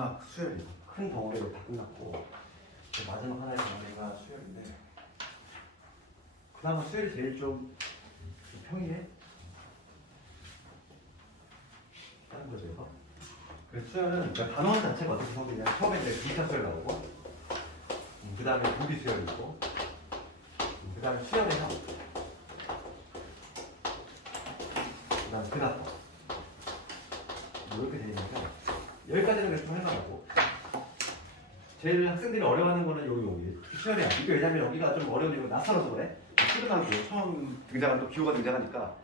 마지막 수열이에요. 큰 덩어리로 다 끝났고 마지막 하나의 덩어리가 수열인데 그나마 수열이 제일 좀 평이해. 다른 거죠 이거. 그래서 수열은 그러니까 단원 자체가 어떻게 성격이냐. 처음에 이제 기타 수열 나오고 그 다음에 부비 수열이 있고 그 다음에 수열에서 그 다음에 그다음 이렇게 되니까 여기까지는 그래서 좀 할만하고 제일 학생들이 어려워하는 거는 여기 수열이야. 이게 왜냐면 여기가 좀 어려운 이유가 낯설어서 그래. 시그널 처음 등장한 또 기호가 등장하니까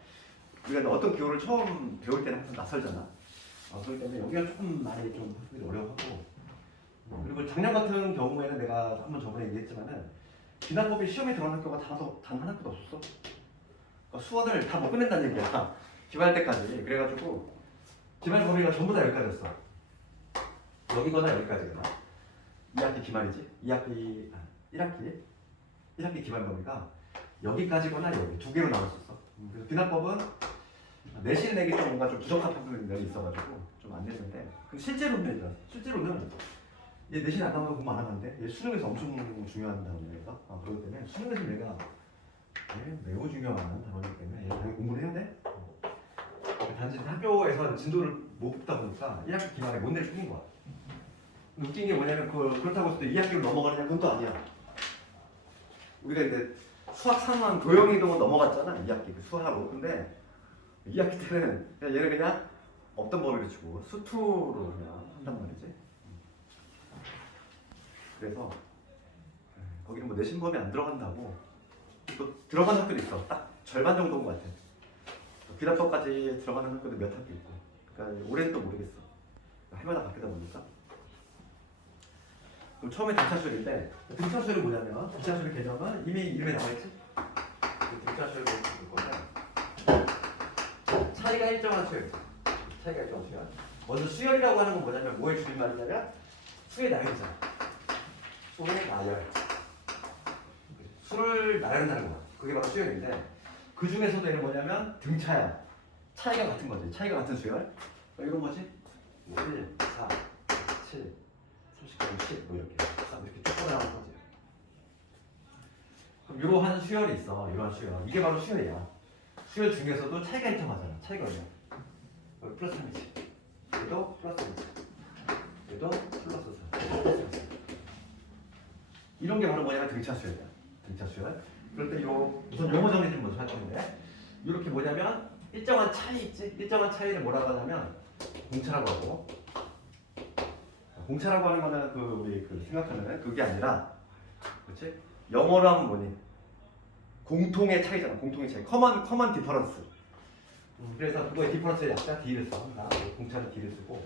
우리가 어떤 기호를 처음 배울 때는 항상 낯설잖아. 그렇기 때문에 여기가 조금 많이 좀 학생들이 어려워하고 그리고 작년 같은 경우에는 내가 한번 저번에 얘기했지만은 비난법이 시험에 들어가는 경우가 단 하나도 없었어. 그러니까 수원을 다 못 끝낸다는 얘기야. 기말 때까지. 그래가지고 기말 범위가 전부 다 여기까지였어. 여기거나 여기까지거나. 2학기 기말이지. 1학기 기말 범위가 여기까지거나 여기 두 개로 나눴었어. 그래서 비난법은 내신 내기 좀 뭔가 좀 부족한 부분이 있어가지고 좀 안 내는데 실제로는 얘 내신 안 나오면 공부 안 하는데 얘 수능에서 엄청 중요한 단원이니까 그렇기 때문에 수능에서 내가 매우 중요한 단원이기 때문에 얘 당연히 공부를 해야 돼. 단지 학교에서 진도를 못 붙다 보니까 1학기 기말에 못 낼 뿐인 거야. 웃긴 게 뭐냐면 그렇다고 해서 2학기로 넘어가느냐 그건 또 아니야. 우리가 이제 수학 3원 도형이동은 넘어갔잖아. 2학기 수학으로. 근데 2학기 때는 그냥 얘는 그냥 없던 범위를 주고 수투로 그냥 한단 말이지. 그래서 거기는 뭐 내신 범위 안 들어간다고 또 들어가는 학교도 있어. 딱 절반 정도인 것 같아. 비단법까지 들어가는 학교도 몇 학교 있고. 그러니까 올해는 또 모르겠어. 해마다 바뀌다 보니까. 그럼 처음에 등차수열인데 등차수열이 뭐냐면 등차수열 개념은 이미 이름에 나와있지. 등차수열을 볼 거면 차이가 일정한 수열. 먼저 수열이라고 하는 건 뭐냐면 뭐의 줄임말이냐면 수의 나열이잖아. 수의 나열. 수를 나열한다는 거야. 그게 바로 수열인데 그 중에서도 얘는 뭐냐면 등차야. 차이가 같은 거지. 차이가 같은 수열. 이런 거지. 1, 4, 7, 30, 10 뭐 이렇게 쭉 나가는 거지. 그럼 이러한 수열이 있어. 이러한 수열. 이게 바로 수열이야. 수열 중에서도 차이가 일정하잖아. 차이가 얼마야? 여기 플러스 3이지. 얘도 플러스 1이지. 얘도 플러스 4. 이런 게 바로 뭐냐면 등차 수열이야. 등차 수열. 그럴 때 우선 용어 정리 좀 먼저 할 건데 이렇게 뭐냐면 일정한 차이 있지. 일정한 차이를 뭐라고 하냐면 공차라고 하고 공차라고 하는 거는 우리 생각하는 그게 아니라 그렇지? 영어로 하면 뭐니? 공통의 차이잖아. 공통의 차이. 커먼 디퍼런스. 그래서 그거의 디퍼런스의 약자 D를 써. 공차는 D를 쓰고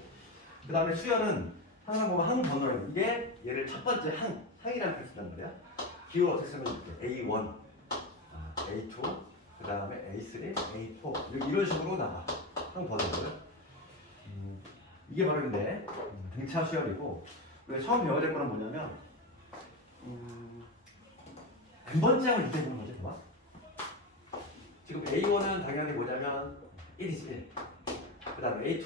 그 다음에 수열은 항상 보면 항 번호예요. 이게 얘를 첫 번째 항이라는 걸 쓴단 말이야. 기호를 어떻게 쓰면 이렇게 A1, A2, 그 다음에 A3, A4 이런 식으로 나가. 항 번호를. 이게 바로 근데 등차 수열이고 우리가 처음 배워야 될 거는 뭐냐면 n번째하고 유대되는 거지. 봐봐. 지금 A1은 당연히 뭐냐면 1이지 1. 그 다음에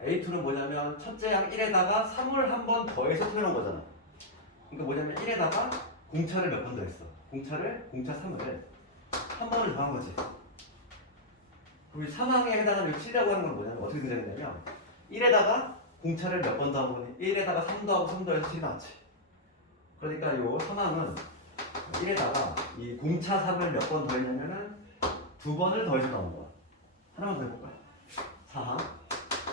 A2는 뭐냐면 첫째 항 1에다가 3을 한 번 더해서 표현한 거잖아. 그러니까 뭐냐면 1에다가 공차를 몇 번 더했어. 공차 3을 한 번을 더한 거지. 그리고 3항에 해당하는 7이라고 하는 건 뭐냐면 어떻게 등장했냐면 1에다가 공차를 몇 번 더하면 1에다가 3 더하고 3 더해서 7이 나왔지. 그러니까 요 3항은 1에다가 이 공차 3을 몇 번 더했냐면은 2번을 더해서 나온 거야. 하나만 더 해볼까?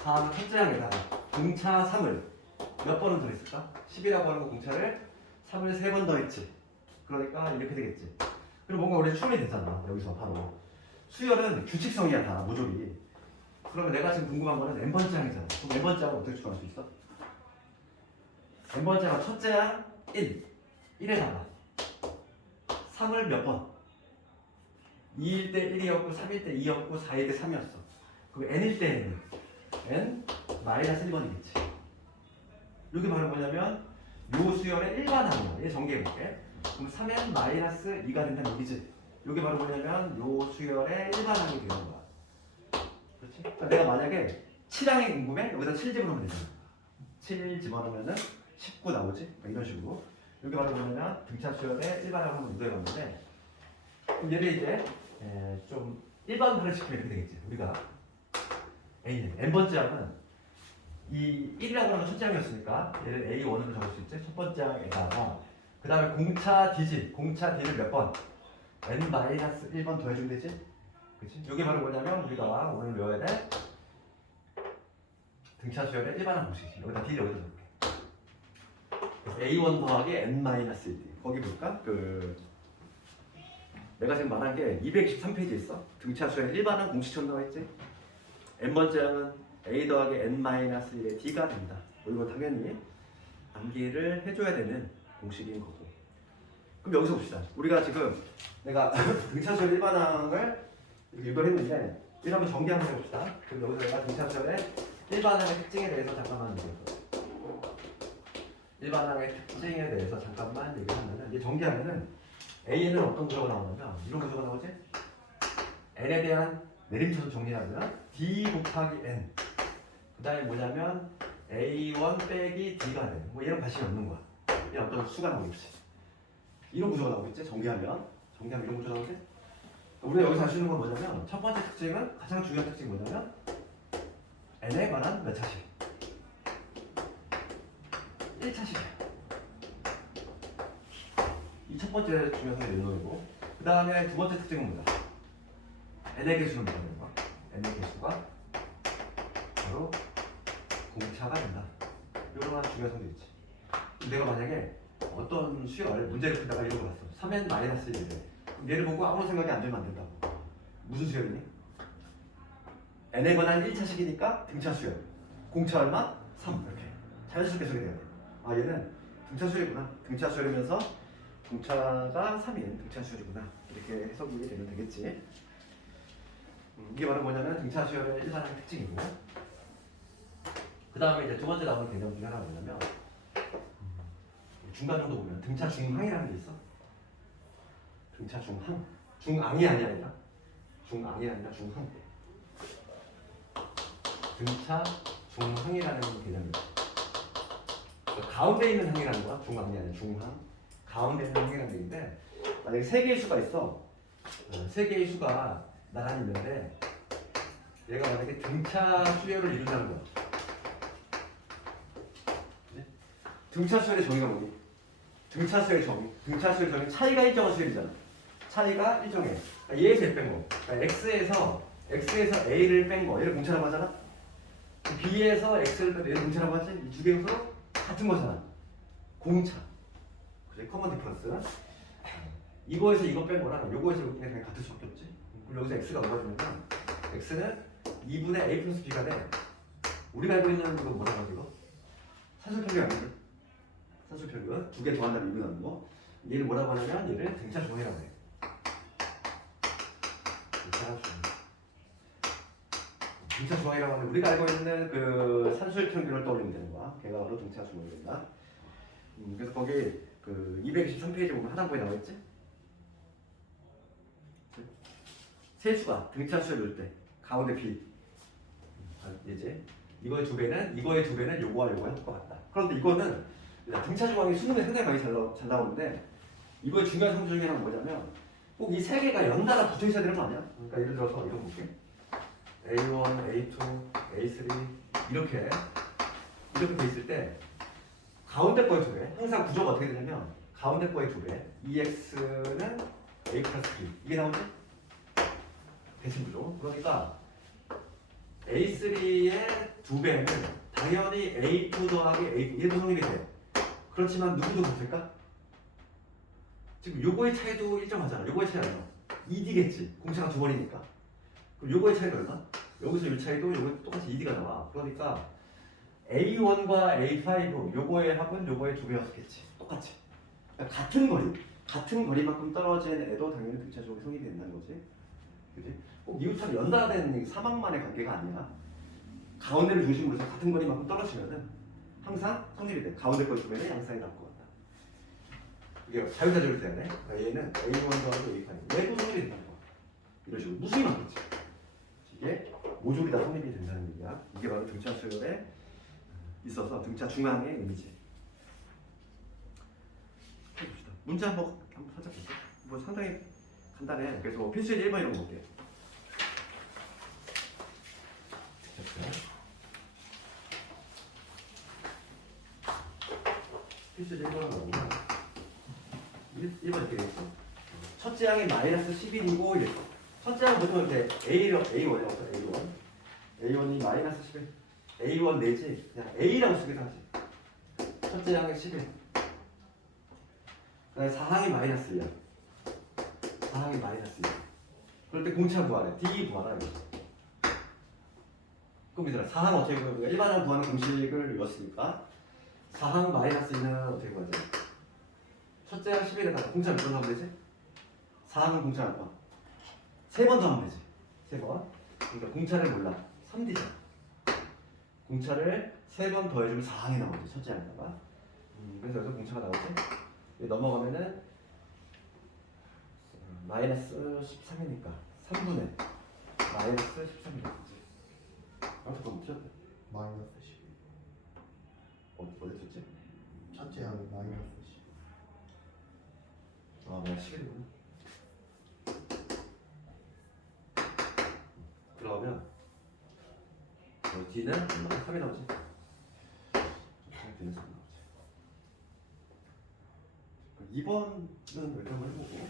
4항 첫째 항에다가 공차 3을 몇 번은 더했을까? 10이라고 하는 거 공차를 3을 3번 더했지. 그러니까 이렇게 되겠지. 그리고 뭔가 우리 추론이 되잖아. 여기서 바로 수열은 규칙성이야. 다 모조리. 그러면 내가 지금 궁금한 거는 n번째 항이잖아. 그럼 n번째 항은 어떻게 추론할 수 있어? n번째 항은 첫째 항 1에다가 3을 몇 번? 2일 때 1이었고 3일 때 2였고 4일 때 3이었어. 그럼 n일 때는 n 마이너스 1번이겠지. 이게 바로 뭐냐면 요 수열의 일반항이야. 얘 전개해볼게. 그럼 3n 마이너스 2가 된다는 얘기지. 이게 바로 뭐냐면 요 수열의 일반항이 되는 거야. 그렇지? 그러니까 내가 만약에 7항이 궁금해? 여기다 7 집어넣으면 되잖아. 7 집어넣으면은 19 나오지? 이런 식으로. 여기 바로 보면 등차 수열의 일반항을 한번 유도해봤는데, 그럼 얘를 이제 좀 일반화를 시키면 이렇게 되겠지. 우리가 A는 n번째 항은 이 1이라고 하면 첫째 항이었으니까 얘를 A1으로 적을 수 있지. 첫 번째 항에다가 그 다음에 공차 D지. 공차 D를 몇 번? n-1번 더해주면 되지? 그치? 이게 바로 뭐냐면 우리가 오늘 외워야 돼 등차 수열의 일반항 공식이지. 여기다 D를 여기다 적을게. 그래서 A1 더하기 n-1D. 거기 볼까? 내가 지금 말한 게 223페이지에 있어. 등차 수열의 일반항 공식처럼 나와 있지? n번째 항은 A 더하기 n-1의 D가 된다. 이거 당연히 암기를 해줘야 되는 공식인 거고. 그럼 여기서 봅시다. 우리가 지금 내가 등차수열 일반항을 이렇게 유도했는데 이를 한번 정리 한번 해봅시다. 그럼 여기서 내가 등차수열의 일반항의 특징에 대해서 잠깐만 얘기해볼게요. 일반항의 특징에 대해서 잠깐만 얘기하면은 이제 정리하면은 A에는 어떤 구조가 나오냐면 이런 구조가 나오지? N에 대한 내림차순 정리하면 D 곱하기 N 그 다음에 뭐냐면 A1 빼기 D가 돼. 뭐 이런 관심이 없는 거야. 이런 어떤 수가 나오겠지. 이런 구조가 나오겠지. 정리하면 이런 구조가 나오겠지. 우리가 여기서 알 수 있는 건 뭐냐면 첫 번째 특징은 가장 중요한 특징이 뭐냐면 N에 관한 몇 차식? 1차식이야. 이 첫 번째 중요한 내용이고 그 다음에 두 번째 특징은 뭐다? N의 개수는 뭐가 되는 거야? N의 개수가 바로 공차가 된다. 이런 중요한 성질이 있지. 내가 만약에 어떤 수열 문제를 풀다가 이런 거 봤어. 3n-1을 그럼 얘를 보고 아무 생각이 안 들면 안 된다고. 무슨 수열이니? n에 관한 1차식이니까 등차 수열. 공차 얼마? 3 이렇게 자연스럽게 해석이 돼야 돼. 아 얘는 등차 수열이구나. 등차 수열이면서 공차가 3인 등차 수열이구나. 이렇게 해석이 되면 되겠지. 이게 바로 뭐냐면 등차 수열의 일반적인 특징이고 그 다음에 이제 두 번째 나오는 개념 중에 하나가 뭐냐면 중간 정도 보면 등차 중항이라는 게 있어. 등차 중항. 중앙이 아니라 중앙이 아니라 중항. 등차 중항이라는 개념이 있어. 그러니까 가운데 있는 항이라는 거야. 중앙이 아니라 중항. 가운데 있는 항이라는 얘기인데 만약에 세 개의 수가 있어. 세 개의 수가 나란히 있는데 얘가 만약에 등차 수열을 이룬다는 거야. 등차 수열의 정의가 뭐니? 등차 수열의 정의. 등차 수열의 정의 차이가 일정한 수열이잖아. 차이가 일정해. 그러니까 얘에서 얘 뺀 거. 그러니까 X에서 A를 뺀 거. 얘를 공차라고 하잖아. B에서 X를 빼도 얘를 공차라고 하지. 이 두 개에서 같은 거잖아. 공차. 그래, 커먼 디퍼런스. 이거에서 이거 뺀 거랑 요거에서 이거 뺀 게 같을 수밖에 없지. 그럼 여기서 X가 뭐가 되냐면 X는 2분의 A 플러스 B가 돼. 우리가 알고 있는 거 뭐라고 하지 이거? 산술평균 아니지? 산술평균 두 개 더한다면 2분 하는 거. 얘를 뭐라고 하냐면 얘를 등차 중항이라고 해. 등차 중항이라고 하는데 우리가 알고 있는 그 산술평균을 떠올리면 되는 거야. 걔가 바로 등차 중항입니다. 그래서 거기 그 223페이지 보면 하단부에 나와 있지? 세수가 등차 수열 일 때 가운데 B 이제 이거의 두 배는 요거와 요거의 합과 같다. 그런데 이거는 등차 조항이 수능에 상당히 많이 잘 나오는데 이거의 중요한 성질 중에 하나는 뭐냐면 꼭 이 세 개가 연달아 붙어 있어야 되는 거 아니야? 그러니까 예를 들어서 이거 볼게. A1, A2, A3 이렇게 돼 있을 때 가운데 거의 두 배. 항상 구조가 어떻게 되냐면 가운데 거의 두 배. EX는 A 플러스 B 이게 나오지? 대칭 구조. 그러니까 A3의 두 배는 당연히 A2 더하기 A2 얘도 성립이 돼. 그렇지만 누구도 같을까? 지금 요거의 차이도 일정하잖아. 요거의 차이 얼마? 2D겠지. 공차가 두 번이니까. 그럼 요거의 차이가 얼마? 여기서 요 차이도 요거 똑같이 2D가 나와. 그러니까 A1과 A5 요거의 합은 요거의 두 배였겠지. 똑같이. 그러니까 같은 거리만큼 떨어진 애도 당연히 등차적으로 성립이 된다는 거지. 그지? 꼭 이웃처럼 연달아된 사막만의 관계가 아니라 가운데를 중심으로 해서 같은 거리만큼 떨어지면은 항상 성립이 돼. 가운데 거리 두 배는 양상이 나올 것 같다. 이게 자유자재로 돼야 돼. 그러니까 얘는 A1 더하기 A5 얘도 성립이 된다는 거야. 이런 식으로 무수히 많겠지. 이게 모조리 다 성립이 된다는 얘기야. 이게 바로 등차 수열의 있어서 등차 중앙에 이미지. 해봅시다. 문제 한번 살짝 볼게요. 뭐 상당히 간단해. 그래서 뭐 필수의 1번 이런 거 볼게요. 필수의 1번은 뭐냐? 1번 이렇게 되겠어. 첫째 항이 마이너스 11이고 이랬어. 첫째 항 보통 이렇게 A1이라고 써. A1이 마이너스 11. A1 내지 그냥 A라고 쓰기도 하지. 첫째 항이 11. 그다음에 4항이 마이너스 1이야. 4항이 마이너스 1. 그럴 때 공차 구하래. D 구하라. 그럼 얘들아 4항 어떻게 구하는 거야? 일반항 구하는 공식을 읽었으니까 4항 마이너스 2는 어떻게 구하지? 첫째 항 11에다가 공차 몇 번 하면 되지? 4항은 공차 몇 번? 3번 더 하면 되지. 3번. 그러니까 공차를 몰라. 3D잖아. 공차를 3번 더해주면 4항이 나오지. 첫째 항에다가. 그래서 여기서 공차가 나오지. 여기 넘어가면은 마이너스 13이니까 3분의 마이너스 13이 나오지. 아 잠깐만 틀렸다. 마이너스 10. 어디 썼지? 첫째 항이 마이너스 10. 아 내가 11이구나. 그러면 D는 얼마나? 3이 나오지? D는 3이 나오지. 2번은 이렇게 한번 해보고.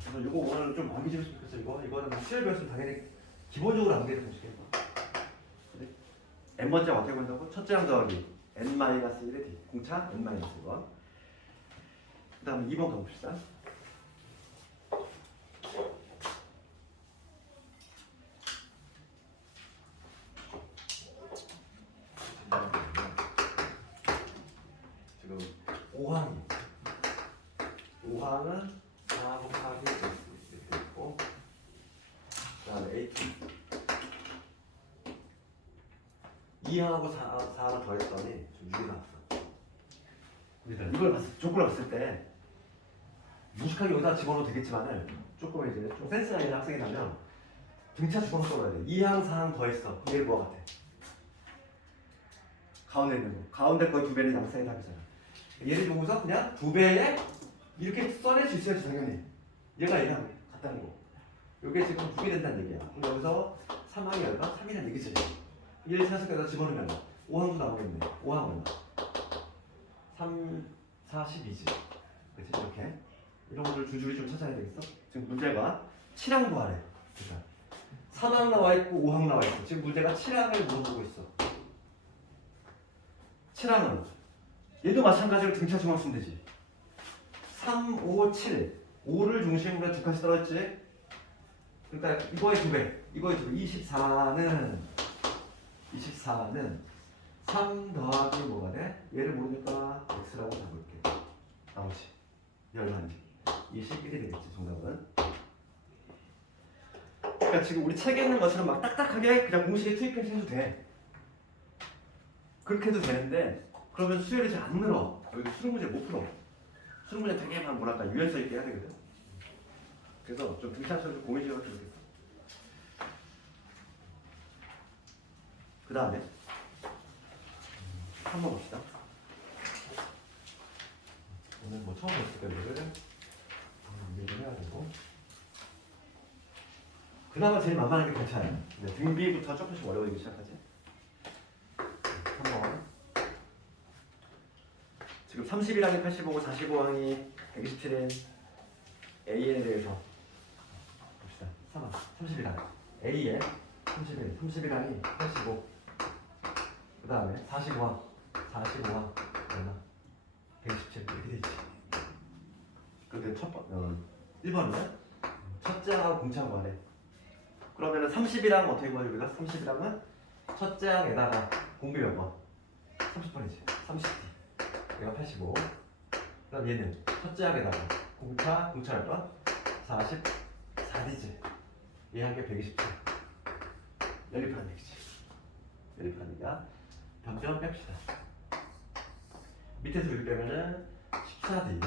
그래서 이거 오늘 좀 암기 좀 했으면 좋겠어. 이거는 수열 배웠으면 당연히 기본적으로 암기해서 보시겠다. n번째 어떻게 본다고? 첫째 항 더하기 n-1의 d 공차 n-1. 그 다음 2번 가봅시다. 지금 5항이 5항은 4 곱하기 이렇게 있고 그 다음에 A2 2항하고 4항을 더했더니 좀 6이 나왔어. 이걸 조건을 봤을 때 무식하게 여기다 집어넣어도 되겠지만은 조금 이제 좀 센스가 있는 학생이라면 등차 주번호 써봐야 돼. 2항 4항 더했어. 그럼 얘를 뭐가 같아? 가운데 있는 거. 가운데 거의 2배는 양쌍의 답이잖아. 얘를 보고서 그냥 2배에 이렇게 써낼 수 있어야지 당연히. 얘가 얘랑 같다는 거. 이게 지금 9이 된다는 얘기야. 그럼 여기서 3항이 얼마? 3이라는 얘기지. 1, 4, 4에다 집어넣으면 5항도 나오겠네. 5항 얼마? 3, 4, 12지. 그치? 이렇게. 이런 것들 줄줄이 좀 찾아야 되겠어? 지금 문제가 7항 구하래. 그러니까 3항 나와 있고 5항 나와 있어. 지금 문제가 7항을 물어보고 있어. 7항은 얘도 마찬가지로 등차 중앙 쓰면 되지. 3, 5, 7. 5를 중심으로 두 칸씩 떨어졌지. 그러니까 이거의 2배. 이거의 2배. 24는 3 더하기 뭐가 돼? 얘를 모르니까 x라고 잡을게. 나오지. 얼마인지. 21이 되겠지 정답은. 그러니까 지금 우리 책에 있는 것처럼 막 딱딱하게 그냥 공식에 투입해서 해도 돼. 그렇게 해도 되는데 그러면 수열이 잘 안 늘어. 여기 수능 문제 못 풀어. 수능 문제 되게 막 뭐랄까 유연성 있게 해야 되거든. 그래서 좀 등차처럼 좀 고민이 좋겠어. 그 다음에 한번 봅시다. 오늘 뭐 처음 봤을 때를 이해를 해야 되고 그나마 제일 만만한 게 괜찮아요. 등비부터 조금씩 어려워지기 시작하지. 한번 지금 31항이 85고 45항이 127인 AN에 대해서 봅시다. 31항 A에 31항이 85 그 다음에 45항 얼마? 127 이렇게 되지. 근데 1번은 첫째 항하고 공차 구하래. 그러면은 31항 어떻게 구하지 우리가? 31항은 첫째 항에다가 공비 몇 번? 30번이지. 30D. 얘가 85. 그 다음 얘는 첫째 항에다가 공차 몇 번? 44D지. 얘 한 개 127. 연립하는 얘기지. 연립하니까 변변 뺍시다. 밑에서 이렇게 빼면은 14D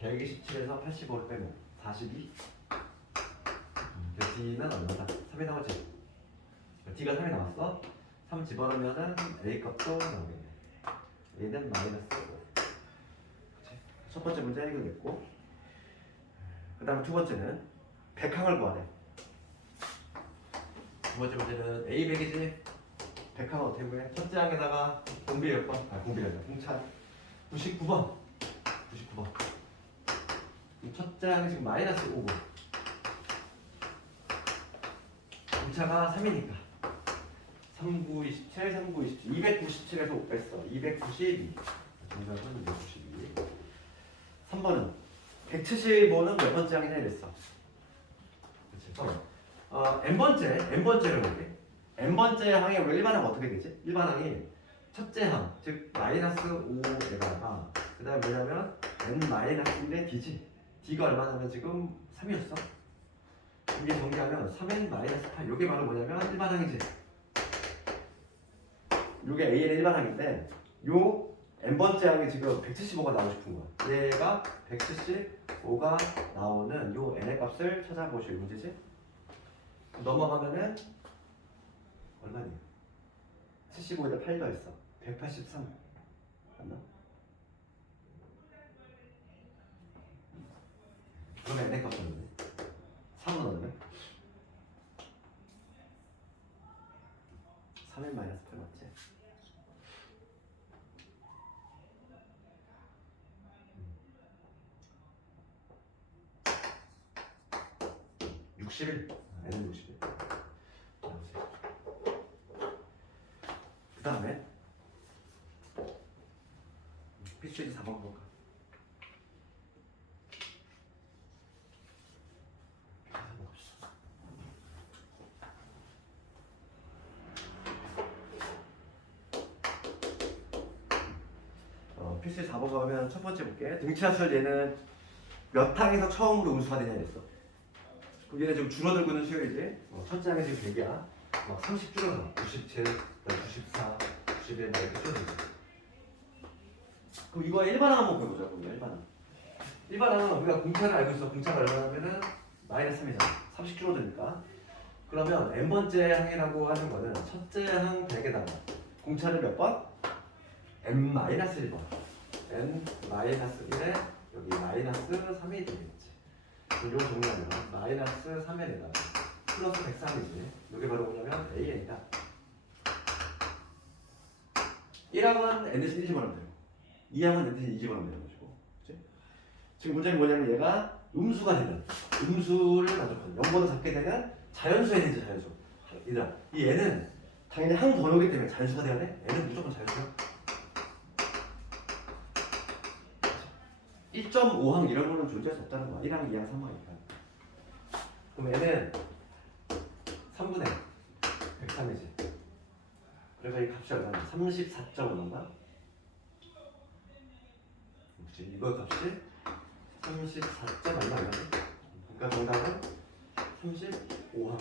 127에서 85를 빼면 42. D는 얼마다? 3이 나오지? D가 3이 나왔어. 3 집어넣으면은 A 값도 나오겠네. A는 마이너스 5. 첫 번째 문제 해결됐고, 그 다음 두 번째는 백항을 구하래. 두 번째 문제는 A100이지. 백항은 어떻게 구해? 첫째 항에다가 공비 몇 번? 공비 아니라 공차 99번. 99번. 첫째 항이 지금 마이너스 5번. 공차가 3이니까 39, 27, 39, 27, 297에서 5 뺐어. 292. 정답은 292. 3번은 175는 몇 번째 항이냐 이랬어. 그렇지. n번째를 볼게. n번째 항에 우리 일반항 어떻게 되지? 일반항이 첫째 항, 즉 마이너스 5에다가 그 다음에 뭐냐면 n-1의 d지. d가 얼마냐면 지금 3이었어. 이게 정리하면 3n-8. 이게 바로 뭐냐면 일반항이지. 이게 AN의 일반항인데 요 n번째 항이 지금 175가 나오고 싶은 거야. 얘가 175가 나오는 요 n의 값을 찾아보실 문제지. 넘어가면은 얼마니? 75에다 8 더했어. 183. 맞나? 그러면 n의 값은 얼마니? 3은 얼마니? 3n-8 맞지? 61. n은 61. 그 다음에 필수지 4번 볼까? 필수지 4번 가면 첫 번째 볼게. 등차수열 얘는 몇 항에서 처음으로 음수가 되냐 했어. 그럼 얘는 지금 줄어들고 있는 수열이지. 첫째 항에 지금 100이야. 막 30 줄어들어. 97, 94, 91 막 이렇게 줄어들어. 그럼 이거 일반항 한번 보여보자. 그럼 일반항. 일반항은 우리가 공차를 알고 있어. 공차가 얼마냐면은 마이너스 3이잖아. 30 줄어드니까. 그러면 n번째 항이라고 하는 거는 첫째 항 100에다가 공차를 몇 번? n-1번. n-1에 여기 마이너스 3이 되겠지. 그럼 이거 정리하면 마이너스 3n에다가 플러스 103이지. 이게 바로 뭐냐면 AN이다. 1항은 n 대신 1 집어넣으면 되고 2항은 n 대신 2 집어넣으면 되는 것이고. 그치? 지금 문제는 뭐냐면 얘가 음수가 되는, 음수를 만족하는, 0보다 작게 되는 자연수 n이지. 자연수. 얘들아, 이 n은 당연히 항 번호이기 때문에 자연수가 돼야 돼? n은 무조건 자연수야. 1.5항 이런 거는 존재할 수 없다는 거야. 1항, 2항, 3항이니까. 그럼 얘는 3분의 103이지. 그래서 이 값이 얼마냐? 34.5인가? 그치? 이거 값이 34. 얼마지? 그러니까 정답은 35항.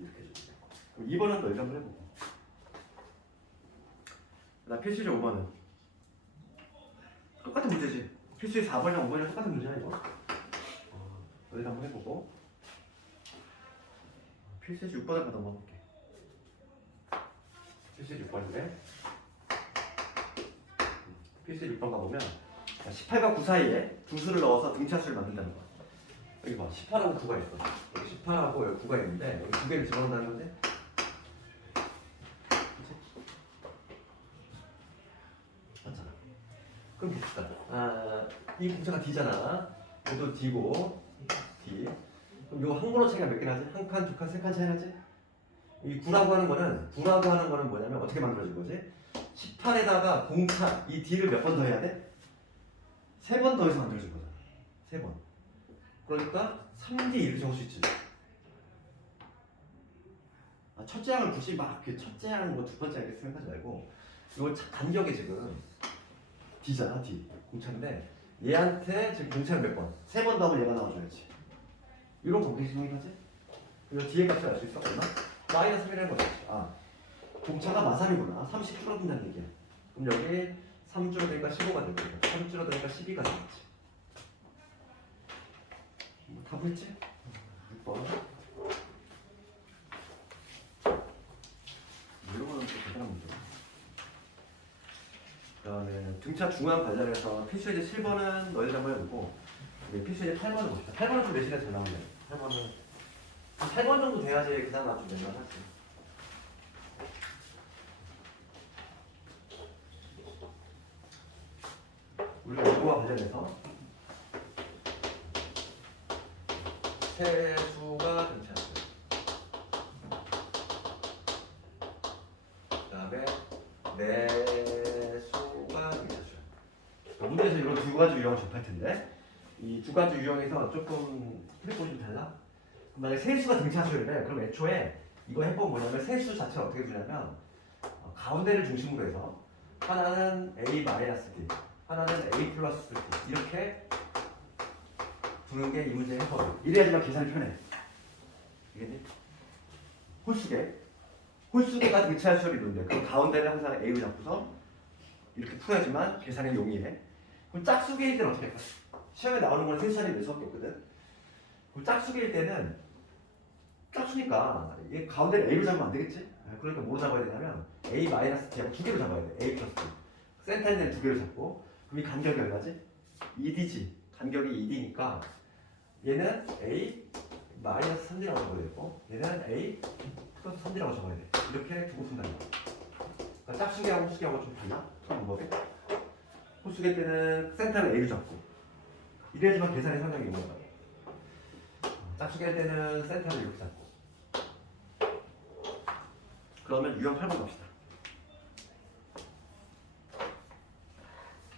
이렇게 해주면 되고. 그럼 2번은 너 일단 해보고. 나 필수지 5번은 똑같은 문제지. 필수지 4번이랑 5번이랑 똑같은 문제야 이거. 여기다 한번 해보고. 필수지 6번을 한번 넘어볼게. 필수지 6번인데 필수지 6번 가보면 18과 9 사이에 두 수를 넣어서 등차수를 만든다는 거야. 여기 봐, 18하고 9가 있어. 여기 18하고 여기 9가 있는데 여기 두 개를 집어넣는다는 건데. 맞잖아. 그럼 봅시다. 이 공차가 D잖아. 이것도 D고 D. 그럼 이거 한 번호 차이가 몇 개 나지? 한 칸, 두 칸, 세 칸 차이 나지? 이 9라고 하는 거는 뭐냐면 어떻게 만들어진 거지? 18에다가 공차 이 D를 몇 번 더 해야 돼? 3번 더해서 만들어진 거잖아. 3번. 그러니까 3D 이렇게 적을 수 있지. 첫째 항을 굳이 막 첫째 항 뭐 두 번째 이렇게 생각하지 말고 이거 간격이 지금 D잖아. D 공차인데 얘한테 지금 공차를 몇 번? 3번 더 하면 얘가 나와줘야지. 이런 공식성이 거지? 그리고 뒤에 값을 알 수 있어? 얼마? 마이너스 3이라는 거지. 공차가 마삼이구나. 30 줄어든다는 얘기야. 그럼 여기 3 줄어드니까 15가 될 거야. 3 줄어드니까 12가 되겠지. 다 보였지? 6번. 등차 중앙 관련해서 필수예제 7번은 너희들 한번 해보고 필수예제 8번을 봅시다. 8번은 좀 내신에 잘 나오네요. 8번은 한 8번 정도 돼야지 그나마 좀 낼만하지. 우리가 이거와 관련해서 세수가 등차수, 그 다음에 내수가 등차수. 문제에서 이런 두 가지 유형을 접할 텐데 이 두 가지 유형에서 조금 틀리고 좀 달라? 만약에 세수가 등차수인데 그럼 애초에 이거 해보면 뭐냐면 세수 자체가 어떻게 되냐면 가운데를 중심으로 해서 하나는 A-D, 하나는 A 플러스 D 이렇게 두는 게 이 문제의 해법이에요. 이래야지만 계산이 편해. 이겠니? 홀수계가 등차수를 이루는데 그럼 가운데를 항상 A로 잡고서 이렇게 풀어야지만 계산이 용이해. 그럼 짝수계일 때는 어떻게 할까? 시험에 나오는 건 세수자리 낼 수밖에 없거든. 그럼 짝수계일 때는 짝수니까 얘 가운데를 A로 잡으면 안 되겠지? 그러니까 뭐로 잡아야 되냐면 A-D하고 두 개로 잡아야 돼. A 플러스 D. 센터 있는 두 개로 잡고 그럼 이 간격이 얼마지? 2D지. 간격이 2D니까 얘는 A-3D라고 적어야 되고 얘는 A 플러스 3D라고 적어야 돼. 이렇게 두고 푼다는 거야. 그러니까 짝수계하고 홀수계하고 좀 달라? 푸는 방법이? 홀수계 때는 센터를 A로 잡고 이래야지만 계산이 상당히 용이하다. 짝수계 할 때는 센터를 이렇게 잡고. 그러면 유형 8번 갑시다.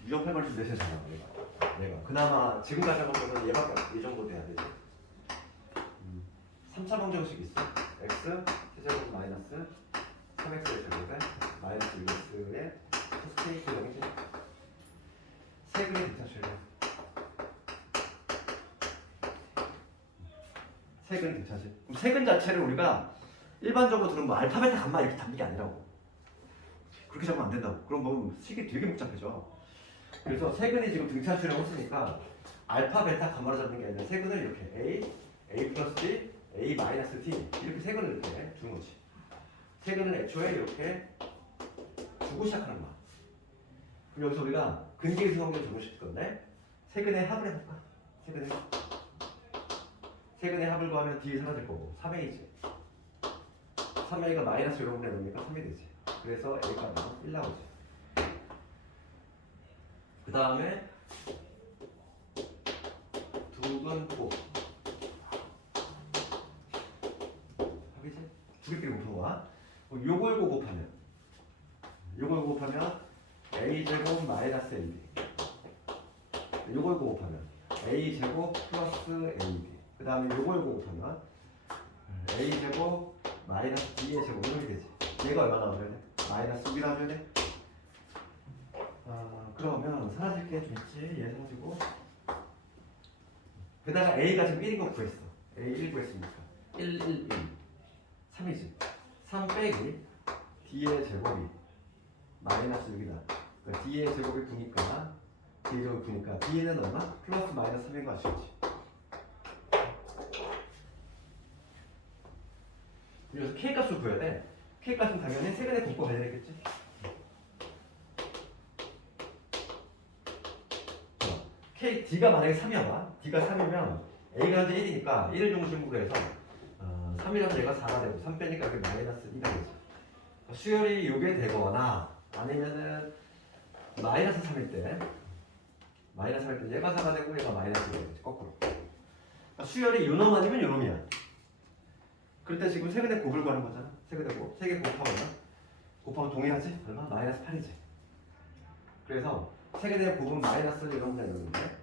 유형 8번이 좀 내셔야 잘나와 얘가 그나마 지금까지 한 거는 얘밖에 이 정도 돼야 되지. 3차 방정식 있어. x 세제곱 마이너스 3x 제곱에 마이너스 2x의 스테이크 형이지. 세근의 등차수래. 세근 등차수. 그럼 세근 자체를 우리가 일반적으로 들으면 뭐 알파, 베타, 감마 이렇게 잡는 게 아니라고. 그렇게 잡으면 안 된다고. 그럼 뭐 식이 되게 복잡해져. 그래서 세근이 지금 등차수라고 했으니까 알파, 베타, 감마로 잡는 게 아니라 세근을 이렇게 A 플러스 D, A 마이너스 D 이렇게 세근을 이렇게 두는 거지. 세근을 애초에 이렇게 두고 시작하는 거야. 그럼 여기서 우리가 근기의 수학을 두고 싶을 건데 세근의 합을 해볼까? 세근의 합을 구하면 D에 사라질 거고 3A지. 3A가 마이너스 이런 거 내놓으니까 3이 되지. 그래서 A가 1 나오지. 그 다음에 두근곱 합이지? 두 개끼리 곱한 거야. 요걸 곱하면 A제곱 마이너스 AD 요걸 곱하면 A제곱 플러스 AD 그 다음에 요걸 곱하면 A제곱 마이너스 D의 제곱 이렇게 되지. 얘가 얼마 나와줘야 돼? 마이너스 6이 나와줘야 돼? 그러면 사라질 게 좀 있지. 얘 사라지고 게다가 A가 지금 1인 거 구했어. A 1 구했으니까 1, 3이지. 3 빼기 D의 제곱이 마이너스 6이다. 그러니까 D의 제곱이 9니까 D의 제곱이 9니까 D는 얼마? 플러스 마이너스 3인 거 아시겠지? 그래서 K 값을 구해야 돼. K 값은 당연히 세근의 곱과 관련했겠지? K, D가 만약에 3이야 봐. D가 3이면 A가 현재 1이니까 1을 중심으로 해서 3이라면 얘가 4가 되고 3 빼니까 그게 마이너스 2가 되지. 수열이 요게 되거나 아니면은 마이너스 3일 때 얘가 4가 되고 얘가 마이너스 2가 되지. 거꾸로. 그러니까 수열이 요놈 아니면 요놈이야. 그럴 때 지금 세근의 곱을 구하는 거잖아. 세근의 곱. 3개 곱하면 동일하지? 얼마? 마이너스 8이지. 그래서 세근의 곱은 마이너스 이런 거 이러는데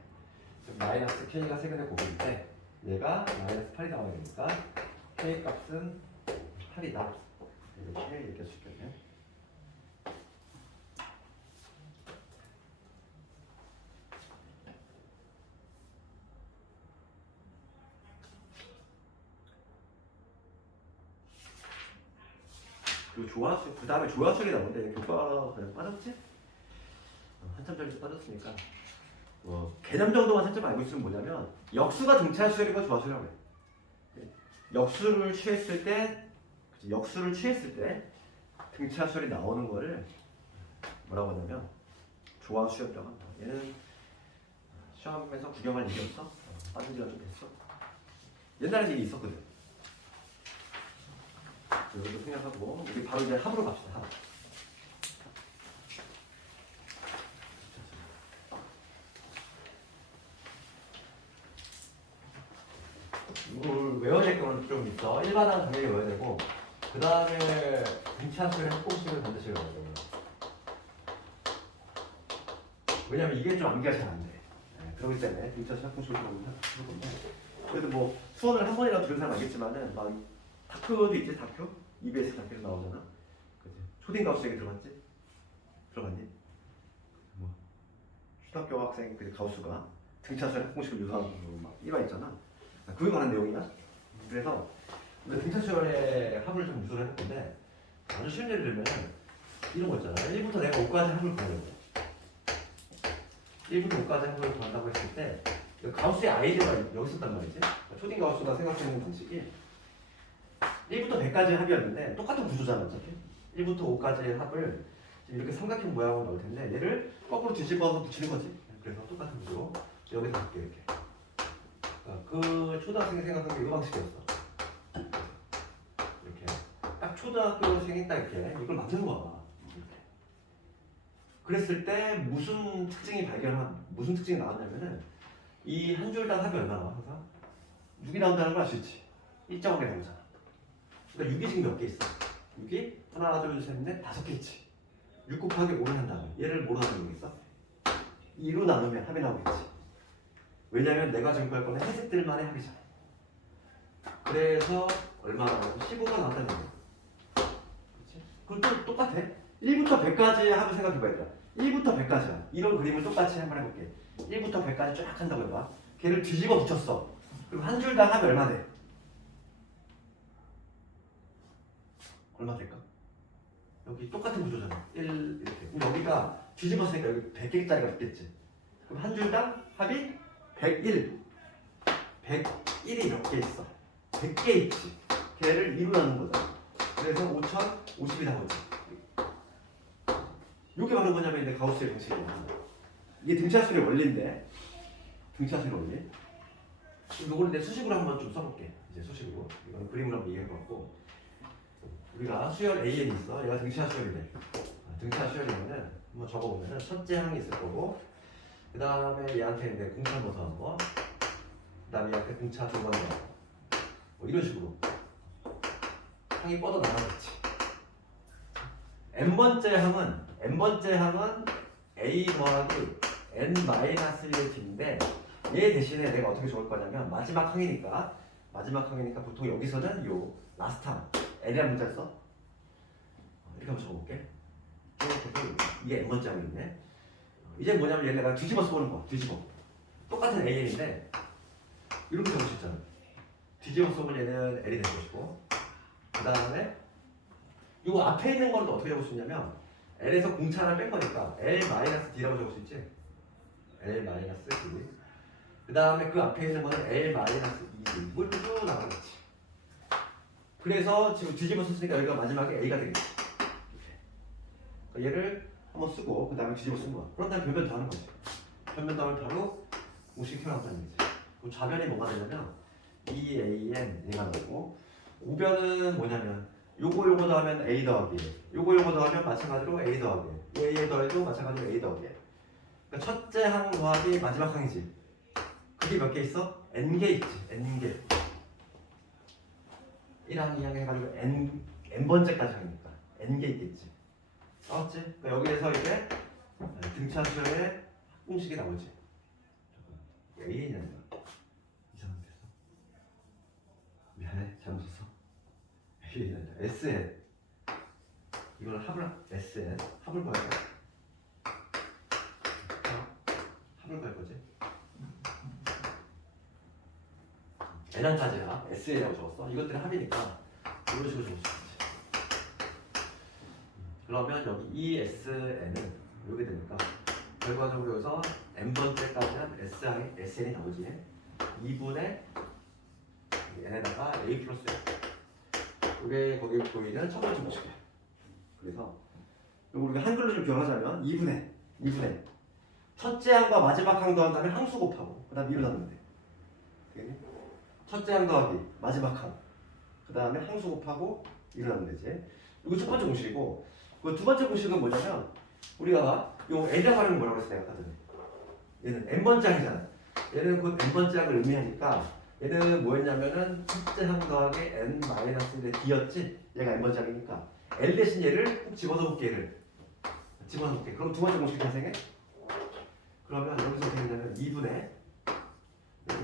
마이너스 K가 세근의 곱인데 얘가 마이너스 8이 나와야 되니까 K 값은 8이다. 이렇게 얘기할 수 있겠네. 그리고 조화수, 그 다음에 조화수이 나오는데 교과가 그냥 빠졌지? 한참짜리 빠졌으니까 개념 정도만 살짝 알고 있으면 뭐냐면 역수가 등차수열이고 조화수열이라고 해. 역수를 취했을 때 등차수열이 나오는 거를 뭐라고 하냐면 좋아 수염병은 얘는 시험에서 구경할 일이 없어? 빠진 지가 좀 됐어. 옛날에 일이 있었거든. 여기도 생각하고 우리 바로 이제 합으로 갑시다. 합. 이걸 외워야 될 거는 좀 있어. 일반항 당연히 외워야 되고 그 다음에 등차수의 합공식을 반드시 외워야 돼. 왜냐면 이게 좀 암기가 잘 안 돼. 네, 그렇기 때문에 등차수 합공식을 배우면 그럴 건데 그래도 뭐 수원을 한 번이라도 들은 사람 알겠지만은 막 다큐도 있지. 다큐? EBS 다큐에서 나오잖아. 그치? 초딩 가우스 얘기 들어봤지? 들어봤니? 뭐 초등학교 학생 그 가우스가 등차수의 합공식을 유사하고 막 일화있잖아. 그거에 관한 내용이야. 그래서 등차수열의 합을 좀 유도를 해볼 건데 아주 쉬운 예를 들면 이런 거 있잖아. 1부터 내가 5까지 합을 구하려고 1부터 5까지 합을 구한다고 했을 때 가우스의 아이디어가 여기 있었단 말이지. 초딩 가우스가 생각하는 방식이 1부터 100까지 합이었는데 똑같은 구조잖아. 어차피 1부터 5까지의 합을 지금 이렇게 삼각형 모양으로 넣을 텐데 얘를 거꾸로 뒤집어서 붙이는 거지. 그래서 똑같은 구조 여기서 할게 이렇게. 그 초등학생이 생각한 게 이 방식이었어. 이렇게 딱 초등학교생이 딱 이렇게 이걸 만드는 거야. 이렇게. 그랬을 때 무슨 특징이 나왔냐면은 이 한 줄당 합이 얼마 나와 항상? 6이 나온다는 걸 알 수 있지. 일정하게 나오잖아. 그러니까 6이 지금 몇 개 있어? 6이 하나 둘 셋 넷 다섯 개 있지. 6 곱하기 5를 한다면 얘를 뭐로 나누는 거 있어? 2로 나누면 합이 나오겠지. 왜냐면 내가 지금 구할 거는 해석들만의 합이잖아. 그래서 얼마 나와요? 15가 나왔다는 거야. 그렇지? 그럼 또 똑같아. 1부터 100까지의 합을 생각해봐야 돼. 1부터 100까지야. 이런 그림을 똑같이 한번 해볼게. 1부터 100까지 쫙 한다고 해봐. 걔를 뒤집어 붙였어. 그럼 한 줄당 합이 얼마 돼? 얼마 될까? 여기 똑같은 구조잖아. 1 이렇게. 그럼 여기가 뒤집었으니까 여기 100개짜리가 붙겠지. 그럼 한 줄당 합이 101. 101이 몇 개 있어? 100개 있지. 걔를 2로 나눈 거잖아. 그래서 5050이 나오지. 이게 바로 뭐냐면 이제 가우스의 공식이야. 이게 등차수의 원리인데 등차수의 원리. 이거를 내 수식으로 한번 좀 써볼게. 이제 수식으로. 이건 그림으로 한번 이해해봤고 우리가 수열 AN이 있어. 얘가 등차수열이네. 등차수열이면은 한번 적어보면은 첫째 항이 있을 거고 그 다음에 얘한테 이제 공차 넣어서 한 번, 그 다음에 얘한테 공차 두 번 넣어. 뭐 이런 식으로 항이 뻗어 나가겠지. n번째 항은 a 더하기 n-1인데 얘 대신에 내가 어떻게 적을 거냐면 마지막 항이니까 보통 여기서는 요 라스트 항 n이라는 문자를 써. 이렇게 한번 적어볼게. 이게 n번째 항이네. 이제 뭐냐면 얘네가 뒤집어서 보는 거야. 뒤집어. 똑같은 AN인데 이렇게 적을 수 있잖아. 뒤집어서 보면 얘는 L이 될 것이고 그 다음에 이 앞에 있는 거는 어떻게 적을 수 있냐면 L에서 공차를 뺀 거니까 L-D라고 적을 수 있지. L-D. 그 다음에 그 앞에 있는 거는 L-2D. 이걸 쭉 나가겠지. 그래서 지금 뒤집어 썼으니까 여기가 마지막에 A가 되겠지. 그러니까 얘를 한번 쓰고 그 다음에 뒤집어 쓴 거야. 그런 다음에 변변 더 하는 거지. 변변 더 하면 바로 공식이 튀어나온다는 거지. 그 좌변이 뭐가 되냐면 EAN 얘가 나오고 우변은 뭐냐면 요거 더하면 A 더하기 요거 더하면 마찬가지로 A 더하기 A에 더해도 마찬가지로 A 더하기. 그러니까 첫째 항 더하기 마지막 항이지. 그게 몇 개 있어? N개 있지. N개 1항 2항 해가지고 N번째까지 하니까 N개 있겠지. 알았지? 그러니까 여기에서 이제 등차수의 합공식이 나오지. A는 아니야. 이상한 데 했어. 미안해. 잘못 썼어. A는 아니야. SN. 이걸 SN. 합을 봐야 돼. 합을 볼 거지. N항까지야. SN이라고 적었어. 이것들이 합이니까 이런 식으로 적을 수 있지. 그러면 여기 ESN은 이렇게 되니까 결과적으로 여기서 n번째까지 한 SN이 나오지. 2분의 n에다가 a 플러스 이게 거기 보이는 첫 번째 공식이야. 그래서 우리가 한글로 좀 기억하자면 2분의 첫째 항과 마지막 항 더한 다음에 항수 곱하고 그 다음에 2를 넣으면 돼. 되겠니? 첫째 항 더하기 마지막 항 그 다음에 항수 곱하고 2를 넣으면 되지. 이거 첫 번째 공식이고 그 두 번째 공식은 뭐냐면 우리가 요 L이라고 하는 건 뭐라고 했어 내가 아까 전에. 얘는 n번째 항이잖아. 얘는 곧 n번째 항을 의미하니까 얘는 뭐였냐면은 첫째 항 더하기 n-d였지. 얘가 n번째 항이니까 L 대신 얘를 꼭 집어넣어볼게. 얘를 집어넣을게. 그럼 두 번째 공식이 발생해? 그러면 여기서 어떻게 되냐면 2분의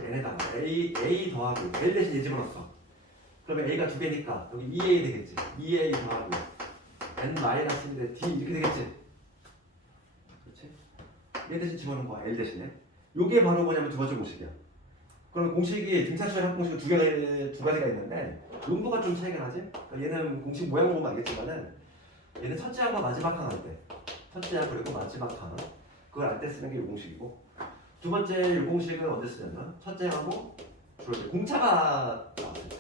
n에다가 a 더하기 L 대신 얘 집어넣었어. 그러면 a가 두 개니까 여기 2a 되겠지. 2a 더하기 n-d 이렇게 되겠지. 그렇지? 얘 대신 집어넣은 거야. L 대신에. 요게 바로 뭐냐면 두 번째 공식이야. 그러면 공식이 등차수열 합공식은 두 가지가 있는데 용도가 좀 차이가 나지? 그러니까 얘는 공식 모양 보면 알겠지만은 얘는 첫째 항과 마지막 항 할 때 첫째 항 그리고 마지막 항 그걸 알 때 쓰는 게 이 공식이고 두 번째 이 공식은 언제 쓰냐면 첫째 항하고 주로 이제 공차가 나왔을 때